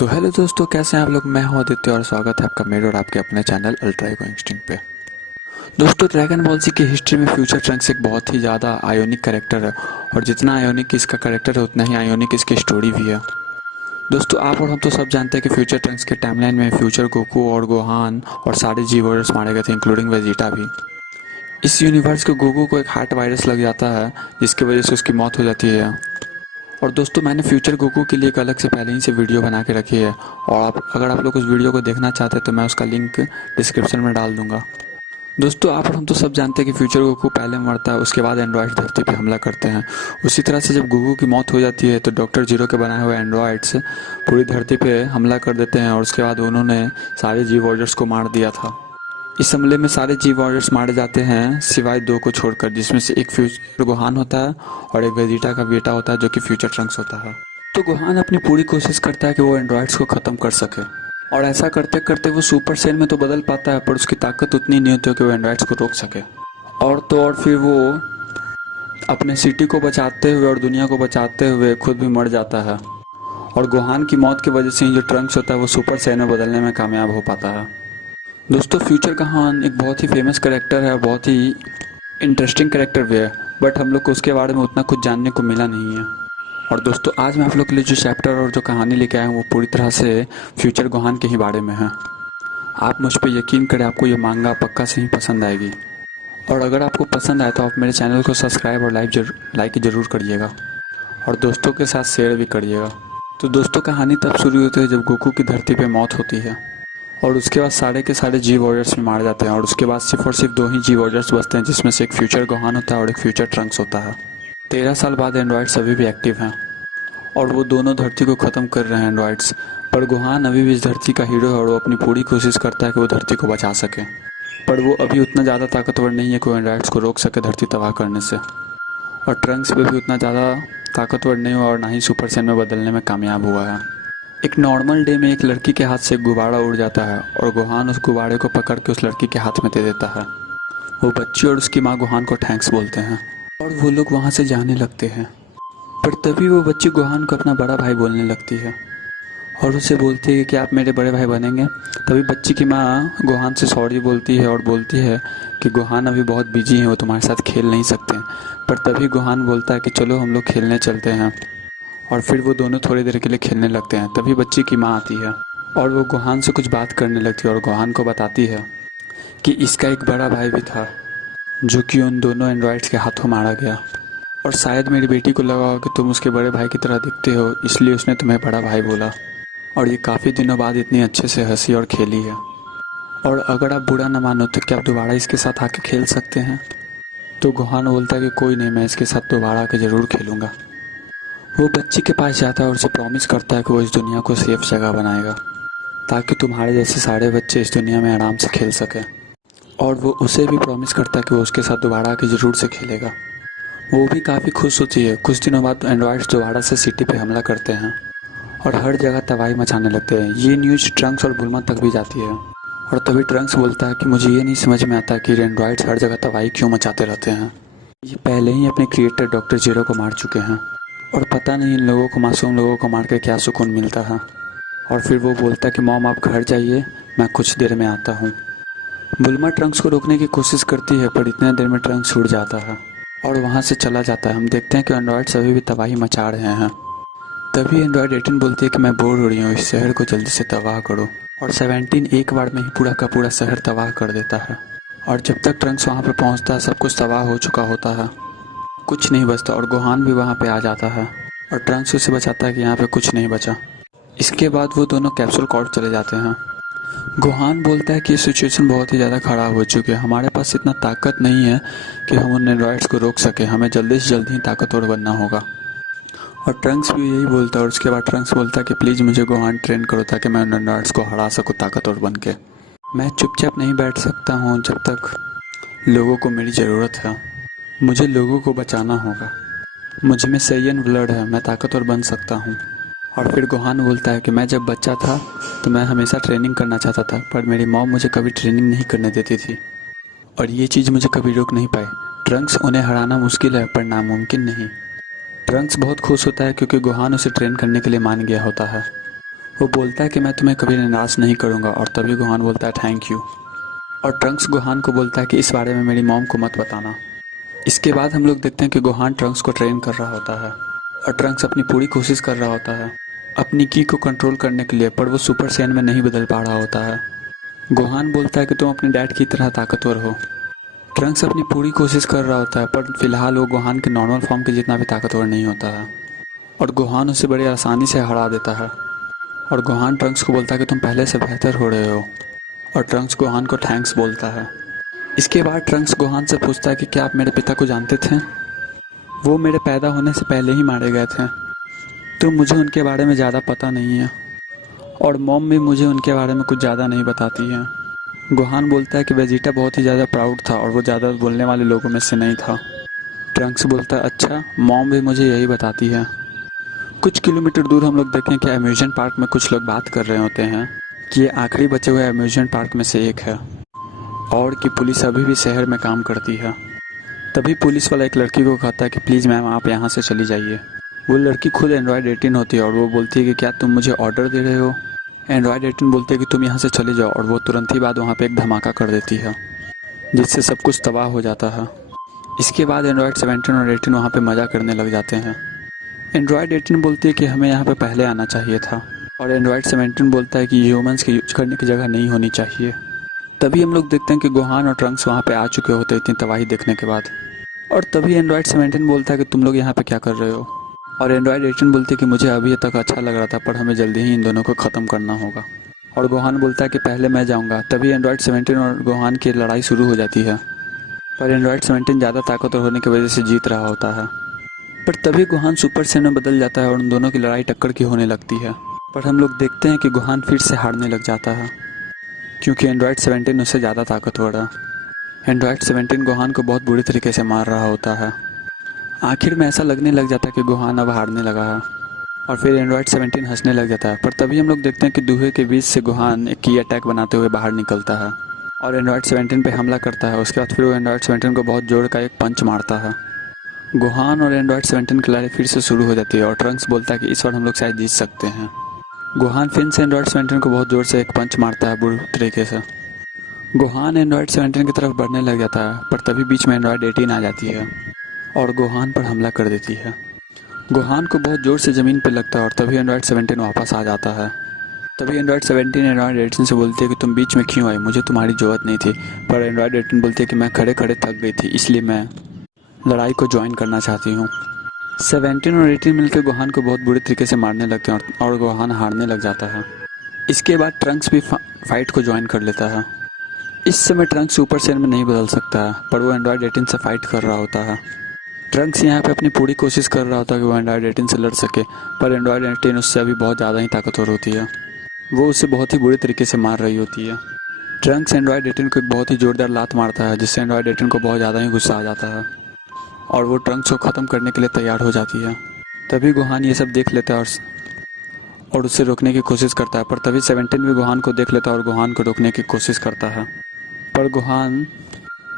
तो हेलो दोस्तों, कैसे हैं आप लोग। मैं हूं आदित्य और स्वागत है आपका मेरे और आपके अपने चैनल अल्ट्रा ईगो इंस्टिंक्ट पे। दोस्तों, ड्रैगन बॉल जी की हिस्ट्री में फ्यूचर ट्रंक्स एक बहुत ही ज़्यादा आयोनिक कैरेक्टर है और जितना आयोनिक इसका कैरेक्टर है उतना ही आयोनिक इसकी स्टोरी भी है। दोस्तों, आप और हम तो सब जानते हैं कि फ्यूचर ट्रंक्स के टाइमलाइन में फ्यूचर गोकू और गोहान और सारे जी वॉरियर्स मारे गए थे, इंक्लूडिंग वेजिटा भी। इस यूनिवर्स के गोकू को एक हार्ट वायरस लग जाता है जिसकी वजह से उसकी मौत हो जाती है। और दोस्तों, मैंने फ्यूचर गोकू के लिए एक अलग से पहले ही से वीडियो बना के रखी है और अगर आप लोग उस वीडियो को देखना चाहते हैं तो मैं उसका लिंक डिस्क्रिप्शन में डाल दूंगा। दोस्तों, आप और हम तो सब जानते हैं कि फ्यूचर गोकू पहले मरता है, उसके बाद एंड्रॉइड्स धरती पे हमला करते हैं। उसी तरह से जब गोकू की मौत हो जाती है तो डॉक्टर जीरो के बनाए हुए एंड्रॉइड्स पूरी धरती पे हमला कर देते हैं और उसके बाद उन्होंने सारे जी वॉरियर्स को मार दिया था। इस हमले में सारे जी वॉरियर्स मारे जाते हैं सिवाय दो को छोड़कर, जिसमें से एक फ्यूचर गोहान होता है और एक वेजिटा का बेटा होता है जो कि फ्यूचर ट्रंक्स होता है। तो गोहान अपनी पूरी कोशिश करता है कि वो एंड्रॉइड्स को ख़त्म कर सके और ऐसा करते करते वो सुपर सेल में तो बदल पाता है, पर उसकी ताकत उतनी नहीं होती कि वो एंड्रॉइड्स को रोक सके। और तो और फिर वो अपने सिटी को बचाते हुए और दुनिया को बचाते हुए खुद भी मर जाता है और गोहान की मौत की वजह से ही जो ट्रंक्स होता है वो सुपर सेल में बदलने में कामयाब हो पाता है। दोस्तों, फ्यूचर गोहान एक बहुत ही फेमस कैरेक्टर है, बहुत ही इंटरेस्टिंग कैरेक्टर भी है, बट हम लोग को उसके बारे में उतना कुछ जानने को मिला नहीं है। और दोस्तों, आज मैं आप लोग के लिए जो चैप्टर और जो कहानी लेके आया हूँ वो पूरी तरह से फ्यूचर गोहान के ही बारे में है। आप मुझ पर यकीन करें, आपको ये मांगा पक्का से ही पसंद आएगी। और अगर आपको पसंद आए तो आप मेरे चैनल को सब्सक्राइब और लाइक जरूर करिएगा और दोस्तों के साथ शेयर भी करिएगा। तो दोस्तों, कहानी तब शुरू होती है जब गोकू की धरती पे मौत होती है और उसके बाद सारे के सारे जी वॉरियर्स में मार जाते हैं और उसके बाद सिर्फ और सिर्फ दो ही जी वॉरियर्स बचते हैं, जिसमें से एक फ्यूचर गोहान होता है और एक फ्यूचर ट्रंक्स होता है। 13 साल बाद एंड्रॉइड्स अभी भी एक्टिव हैं और वो दोनों धरती को ख़त्म कर रहे हैं एंड्रॉइड्स, पर गोहान अभी भी इस धरती का हीरो है और वो अपनी पूरी कोशिश करता है कि वो धरती को बचा सके। पर वो अभी उतना ज़्यादा ताकतवर नहीं है कि वो एंड्रॉइड्स को रोक सके धरती तबाह करने से, और ट्रंक्स पे भी उतना ज़्यादा ताकतवर नहीं हुआ और ना ही सुपर सेन में बदलने में कामयाब हुआ है। एक नॉर्मल डे में एक लड़की के हाथ से गुब्बारा उड़ जाता है और गोहान उस गुब्बारे को पकड़ के उस लड़की के हाथ में दे देता है। वो बच्ची और उसकी माँ गोहान को थैंक्स बोलते हैं और वो लोग वहाँ से जाने लगते हैं। पर तभी वो बच्ची गोहान को अपना बड़ा भाई बोलने लगती है और उसे बोलती है कि आप मेरे बड़े भाई बनेंगे। तभी बच्ची की माँ गोहान से सॉरी बोलती है और बोलती है कि गोहान अभी बहुत बिजी हैं, वो तुम्हारे साथ खेल नहीं सकते हैं। पर तभी गोहान बोलता है कि चलो हम लोग खेलने चलते हैं और फिर वो दोनों थोड़ी देर के लिए खेलने लगते हैं। तभी बच्ची की माँ आती है और वो गोहान से कुछ बात करने लगती है और गोहान को बताती है कि इसका एक बड़ा भाई भी था जो कि उन दोनों एंड्रॉइड्स के हाथों मारा गया और शायद मेरी बेटी को लगा कि तुम उसके बड़े भाई की तरह दिखते हो, इसलिए उसने तुम्हें बड़ा भाई बोला और ये काफ़ी दिनों बाद इतनी अच्छे से हंसी और खेली है। और अगर आप बुरा ना मानो तो क्या आप दोबारा इसके साथ आके खेल सकते हैं। तो गोहान बोलता है कि कोई नहीं, मैं इसके साथ दोबारा आके ज़रूर खेलूँगा। वो बच्ची के पास जाता है और उसे प्रॉमिस करता है कि वो इस दुनिया को सेफ जगह बनाएगा ताकि तुम्हारे जैसे सारे बच्चे इस दुनिया में आराम से खेल सकें। और वो उसे भी प्रॉमिस करता है कि वो उसके साथ दोबारा आके ज़रूर से खेलेगा। वो भी काफ़ी खुश होती है। कुछ दिनों बाद एंड्रॉइड्स दोबारा से सिटी पे हमला करते हैं और हर जगह तबाही मचाने लगते हैं। ये न्यूज़ ट्रंक्स और बुल्मा तक भी जाती है और तभी ट्रंक्स बोलता है कि मुझे ये नहीं समझ में आता कि एंड्रॉइड्स हर जगह तबाही क्यों मचाते रहते हैं। ये पहले ही अपने क्रिएटर डॉक्टर जीरो को मार चुके हैं और पता नहीं इन लोगों को, मासूम लोगों को मार कर क्या सुकून मिलता है। और फिर वो बोलता है कि मॉम आप घर जाइए, मैं कुछ देर में आता हूँ। बुल्मा ट्रंक्स को रोकने की कोशिश करती है पर इतने देर में ट्रंक्स उड़ जाता है और वहाँ से चला जाता है। हम देखते हैं कि एंड्रॉइड्स अभी भी तबाही मचा रहे हैं। तभी एंड्रॉइड 18 बोलती है कि मैं बोर हो रही हूँ, इस शहर को जल्दी से तबाह करो। और 17 एक बार में ही पूरा का पूरा शहर तबाह कर देता है और जब तक ट्रंक्स वहाँ पे पहुँचता है सब कुछ तबाह हो चुका होता है, कुछ नहीं बचता। और गोहान भी वहाँ पे आ जाता है और ट्रंक्स उसे बचाता है कि यहाँ पे कुछ नहीं बचा। इसके बाद वो दोनों कैप्सूल कॉर्प चले जाते हैं। गोहान बोलता है कि सिचुएशन बहुत ही ज़्यादा ख़राब हो चुकी है, हमारे पास इतना ताकत नहीं है कि हम उन एंड्रॉइड्स को रोक सकें, हमें जल्दी से जल्दी ही ताकतवर बनना होगा। और ट्रंक्स भी यही बोलता है और उसके बाद ट्रंक्स बोलता है कि प्लीज़ मुझे गोहान ट्रेन करो ताकि मैं उन एंड्रॉइड्स को हरा सकूँ ताकतवर बन के। मैं चुपचाप नहीं बैठ सकता हूँ जब तक लोगों को मेरी ज़रूरत है, मुझे लोगों को बचाना होगा, मुझ में सैयन ब्लड है, मैं ताकतवर बन सकता हूँ। और फिर गोहान बोलता है कि मैं जब बच्चा था तो मैं हमेशा ट्रेनिंग करना चाहता था, पर मेरी मॉम मुझे कभी ट्रेनिंग नहीं करने देती थी और ये चीज़ मुझे कभी रोक नहीं पाई। ट्रंक्स उन्हें हराना मुश्किल है पर नामुमकिन नहीं। ट्रंक्स बहुत खुश होता है क्योंकि गोहान उसे ट्रेन करने के लिए मान गया होता है। वो बोलता है कि मैं तुम्हें कभी निराश नहीं करूँगा और तभी गुहान बोलता है थैंक यू। और ट्रंक्स गुहान को बोलता है कि इस बारे में मेरी मॉम को मत बताना। इसके बाद हम लोग देखते हैं कि गुहान ट्रंक्स को ट्रेन कर रहा होता है और ट्रंक्स अपनी पूरी कोशिश कर रहा होता है अपनी की को कंट्रोल करने के लिए, पर वो सुपर सैयन में नहीं बदल पा रहा होता है। गुहान बोलता है कि तुम अपने डैड की तरह ताकतवर हो। ट्रंक्स अपनी पूरी कोशिश कर रहा होता है पर फिलहाल वो गुहान के नॉर्मल फॉर्म के जितना भी ताकतवर नहीं होता है और गुहान उसे बड़ी आसानी से हरा देता है। और गुहान ट्रंक्स को बोलता है कि तुम पहले से बेहतर हो रहे हो और ट्रंक्स गुहान को थैंक्स बोलता है। इसके बाद ट्रंक्स गुहान से पूछता है कि क्या आप मेरे पिता को जानते थे? वो मेरे पैदा होने से पहले ही मारे गए थे, तो मुझे उनके बारे में ज़्यादा पता नहीं है और मॉम भी मुझे उनके बारे में कुछ ज़्यादा नहीं बताती है। गुहान बोलता है कि वेजिटा बहुत ही ज़्यादा प्राउड था और वो ज़्यादा बोलने वाले लोगों में से नहीं था। ट्रंक्स बोलता है अच्छा, मॉम भी मुझे यही बताती है। कुछ किलोमीटर दूर हम लोग देखें कि अम्यूजमेंट पार्क में कुछ लोग बात कर रहे होते हैं कि ये आखिरी बचे हुए अम्यूजमेंट पार्क में से एक है और कि पुलिस अभी भी शहर में काम करती है। तभी पुलिस वाला एक लड़की को कहता है कि प्लीज़ मैम आप यहाँ से चली जाइए। वो लड़की खुद एंड्रॉयड 18 होती है और वो बोलती है कि क्या तुम मुझे ऑर्डर दे रहे हो? एंड्रॉयड 18 बोलती है कि तुम यहाँ से चले जाओ और वो तुरंत ही बाद वहाँ पे एक धमाका कर देती है जिससे सब कुछ तबाह हो जाता है। इसके बाद एंड्रॉयड 17 और 18 वहाँ पे मज़ा करने लग जाते हैं। एंड्रॉयड 18 बोलती है कि हमें यहाँ पे पहले आना चाहिए था और एंड्रॉयड 17 बोलता है कि ह्यूमंस की यूज करने की जगह नहीं होनी चाहिए। तभी हम लोग देखते हैं कि गुहान और ट्रंक्स वहाँ पे आ चुके होते इतनी तबाही देखने के बाद। और तभी एंड्रॉयड 17 बोलता है कि तुम लोग यहाँ पे क्या कर रहे हो? और एंड्रॉयड 18 बोलती है कि मुझे अभी तक अच्छा लग रहा था पर हमें जल्दी ही इन दोनों को ख़त्म करना होगा। और गुहान बोलता है कि पहले मैं जाऊँगा। तभी एंड्रॉयड 17 और गुहान की लड़ाई शुरू हो जाती है पर एंड्रॉयड 17 ज़्यादा ताकतवर होने की वजह से जीत रहा होता है। पर तभी गुहान सुपर सैयन में बदल जाता है और उन दोनों की लड़ाई टक्कर की होने लगती है। पर हम लोग देखते हैं कि गुहान फिर से हारने लग जाता है क्योंकि एंड्रॉयड 17 उससे ज़्यादा ताकतवर है। एंड्रॉयड 17 गुहान को बहुत बुरी तरीके से मार रहा होता है। आखिर में ऐसा लगने लग जाता है कि गुहान अब हारने लगा है और फिर एंड्रॉयड 17 हंसने लग जाता है। पर तभी हम लोग देखते हैं कि दूहे के बीच से गुहान एक की अटैक बनाते हुए बाहर निकलता है और एंड्रॉयड 17 पे हमला करता है। उसके बाद फिर वो एंड्रॉयड 17 को बहुत जोर का एक पंच मारता है। गुहान और एंड्रॉयड 17 की लड़ाई फिर से शुरू हो जाती है और ट्रंक्स बोलता है कि इस बार हम लोग शायद जीत सकते हैं। गुहान फिर से एंड्रॉयड 17 को बहुत जोर से एक पंच मारता है बुरी तरीके से। गुहान एंड्रॉयड 17 की तरफ बढ़ने लग जाता है पर तभी बीच में एंड्रॉयड 18 आ जाती है और गुहान पर हमला कर देती है। गुहान को बहुत ज़ोर से ज़मीन पर लगता है और तभी एंड्रॉयड 17 वापस आ जाता है। तभी एंड्रॉयड 17 एंड्रॉयड 18 से बोलती है कि तुम बीच में क्यों आई, मुझे तुम्हारी ज़रूरत नहीं थी। पर एंड्रॉयड 18 बोलती है कि मैं खड़े खड़े थक गई थी इसलिए मैं लड़ाई को ज्वाइन करना चाहती हूँ। 17 और 18 मिलकर गुहान को बहुत बुरी तरीके से मारने लगते हैं और गुहान हारने लग जाता है। इसके बाद ट्रंक्स भी फाइट को ज्वाइन कर लेता है। इस समय ट्रंक्स सुपर सैयन में नहीं बदल सकता है पर वो एंड्रॉयड 18 से फाइट कर रहा होता है। ट्रंक्स यहाँ पे अपनी पूरी कोशिश कर रहा होता है कि वो एंड्रॉयड 18 से लड़ सके पर एंड्रॉयड 18 उससे अभी बहुत ज़्यादा ही ताकतवर होती है। वो उसे बहुत ही बुरी तरीके से मार रही होती है। ट्रंक्स एंड्रॉयड 18 को एक बहुत ही ज़ोरदार लात मारता है जिससे एंड्रॉयड 18 को बहुत ज़्यादा ही गुस्सा आ जाता है और वो ट्रंक्स को ख़त्म करने के लिए तैयार हो जाती है। तभी गुहान ये सब देख लेता है और उसे रोकने की कोशिश करता है। पर तभी 17 भी गुहान को देख लेता है और गुहान को रोकने की कोशिश करता है पर गुहान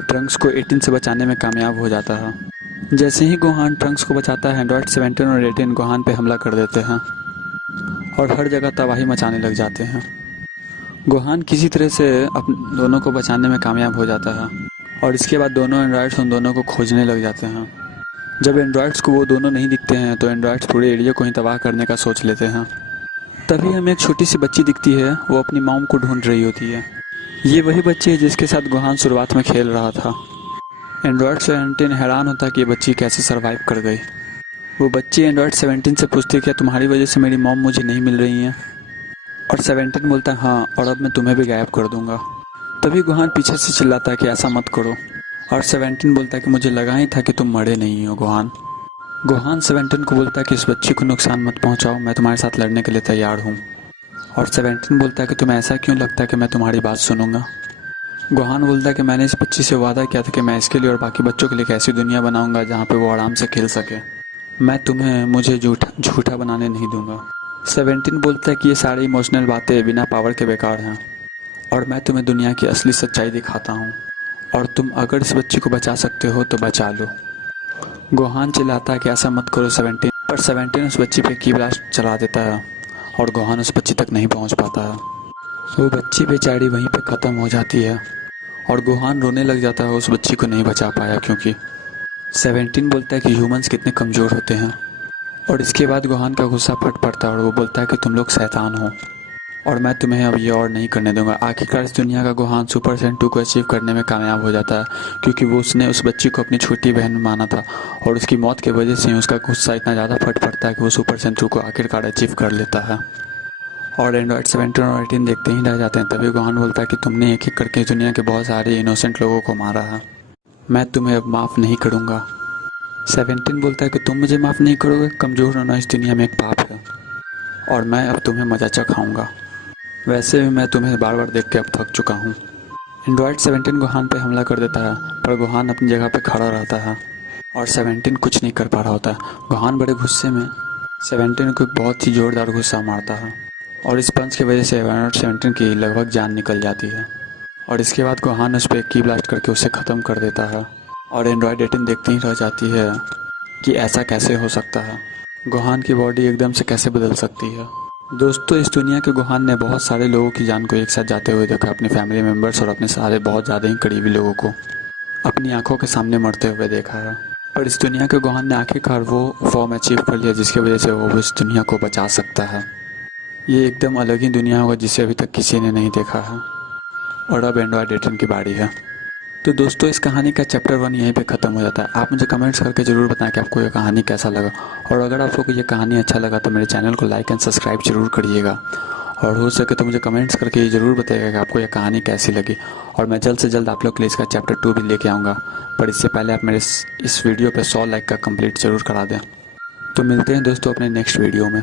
ट्रंक्स को 18 से बचाने में कामयाब हो जाता है। जैसे ही गुहान ट्रंक्स को बचाता है एंड्रॉयड 17 और 18 गुहान पे हमला कर देते हैं और हर जगह तबाही मचाने लग जाते हैं। गुहान किसी तरह से अपने दोनों को बचाने में कामयाब हो जाता है और इसके बाद दोनों एंड्रॉयड्स उन दोनों को खोजने लग जाते हैं। जब एंड्रॉयड्स को वो दोनों नहीं दिखते हैं तो एंड्रॉयड्स पूरे एरिया को ही तबाह करने का सोच लेते हैं। तभी हमें एक छोटी सी बच्ची दिखती है, वो अपनी मॉम को ढूंढ रही होती है। ये वही बच्ची है जिसके साथ गुहान शुरुआत में खेल रहा था। एंड्रॉयड 17 हैरान होता है कि ये बच्ची कैसे सरवाइव कर गई। वो बच्ची एंड्रॉयड 17 से पूछती है क्या तुम्हारी वजह से मेरी मॉम मुझे नहीं मिल रही हैं? और 17 बोलता है हाँ, और अब मैं तुम्हें भी गायब कर दूंगा। तभी गुहान पीछे से चिल्लाता है कि ऐसा मत करो और 17 बोलता है कि मुझे लगा ही था कि तुम मरे नहीं हो गुहान। गुहान 17 को बोलता है कि इस बच्ची को नुकसान मत पहुंचाओ, मैं तुम्हारे साथ लड़ने के लिए तैयार हूँ। और 17 बोलता है कि तुम्हें ऐसा क्यों लगता है कि मैं तुम्हारी बात सुनूंगा? गुहान बोलता है कि मैंने इस बच्ची से वादा किया था कि मैं इसके लिए और बाकी बच्चों के लिए एक ऐसी दुनिया बनाऊंगा जहाँ पे वो आराम से खेल सके। मैं तुम्हें मुझे झूठा बनाने नहीं दूंगा। 17 बोलता है कि ये सारी इमोशनल बातें बिना पावर के बेकार हैं और मैं तुम्हें दुनिया की असली सच्चाई दिखाता हूँ और तुम अगर इस बच्ची को बचा सकते हो तो बचा लो। गुहान चिल्लाता है कि ऐसा मत करो 17, पर 17 उस बच्ची पे की ब्लास्ट चला देता है और गोहान उस बच्ची तक नहीं पहुंच पाता है। तो वो बच्ची बेचारी वहीं पे ख़त्म हो जाती है और गोहान रोने लग जाता है उस बच्ची को नहीं बचा पाया, क्योंकि 17 बोलता है कि ह्यूमंस कितने कमज़ोर होते हैं। और इसके बाद गोहान का गुस्सा फट पड़ता है और वो बोलता है कि तुम लोग शैतान हो और मैं तुम्हें अब ये और नहीं करने दूंगा। आखिरकार इस दुनिया का गोहान सुपर सैयन 2 को अचीव करने में कामयाब हो जाता है, क्योंकि वो उसने उस बच्ची को अपनी छोटी बहन माना था और उसकी मौत की वजह से उसका गुस्सा इतना ज़्यादा फट पड़ता है कि वो सुपर सैयन 2 को आखिरकार अचीव कर लेता है। और एंड्रॉयड 17 और 18 देखते ही रह जाते हैं। तभी गोहान बोलता है कि तुमने एक एक करके इस दुनिया के बहुत सारे इनोसेंट लोगों को मारा है, मैं तुम्हें अब माफ़ नहीं करूँगा। 17 बोलता है कि तुम मुझे माफ़ नहीं करोगे, कमज़ोर होना इस दुनिया में एक पाप है और मैं अब तुम्हें मजा चखाऊंगा। वैसे भी मैं तुम्हें बार बार देख के अब थक चुका हूँ। एंड्रॉयड 17 गोहान पे हमला कर देता है, पर गोहान अपनी जगह पे खड़ा रहता है और 17 कुछ नहीं कर पा रहा होता है। गोहान बड़े गुस्से में 17 को एक बहुत ही ज़ोरदार गुस्सा मारता है और इस पंच की वजह से एंड्रॉयड 17 की लगभग जान निकल जाती है। और इसके बाद गोहान उस पर की ब्लास्ट करके उसे ख़त्म कर देता है और एंड्रॉयड 18 देखते ही रह जाती है कि ऐसा कैसे हो सकता है, गोहान की बॉडी एकदम से कैसे बदल सकती है। दोस्तों, इस दुनिया के गोहान ने बहुत सारे लोगों की जान को एक साथ जाते हुए देखा, अपने फैमिली मेम्बर्स और अपने सारे बहुत ज़्यादा ही करीबी लोगों को अपनी आंखों के सामने मरते हुए देखा है। पर इस दुनिया के गोहान ने आखिरकार वो फॉर्म अचीव कर लिया जिसकी वजह से वो इस दुनिया को बचा सकता है। ये एकदम अलग ही दुनिया होगा जिसे अभी तक किसी ने नहीं देखा है। और अब एंड्रॉयड 18 की बारी है। तो दोस्तों, इस कहानी का चैप्टर 1 यहीं पे ख़त्म हो जाता है। आप मुझे कमेंट्स करके ज़रूर बताएं कि आपको ये कहानी कैसा लगा, और अगर आप लोग को ये कहानी अच्छा लगा तो मेरे चैनल को लाइक एंड सब्सक्राइब जरूर करिएगा। और हो सके तो मुझे कमेंट्स करके ये ज़रूर बताइएगा कि आपको ये कहानी कैसी लगी, और मैं जल्द से जल्द आप लोग के लिए इसका चैप्टर 2 भी लेके आऊँगा। पर इससे पहले आप मेरे इस वीडियो पर 100 लाइक का कंप्लीट ज़रूर करा दें। तो मिलते हैं दोस्तों अपने नेक्स्ट वीडियो में।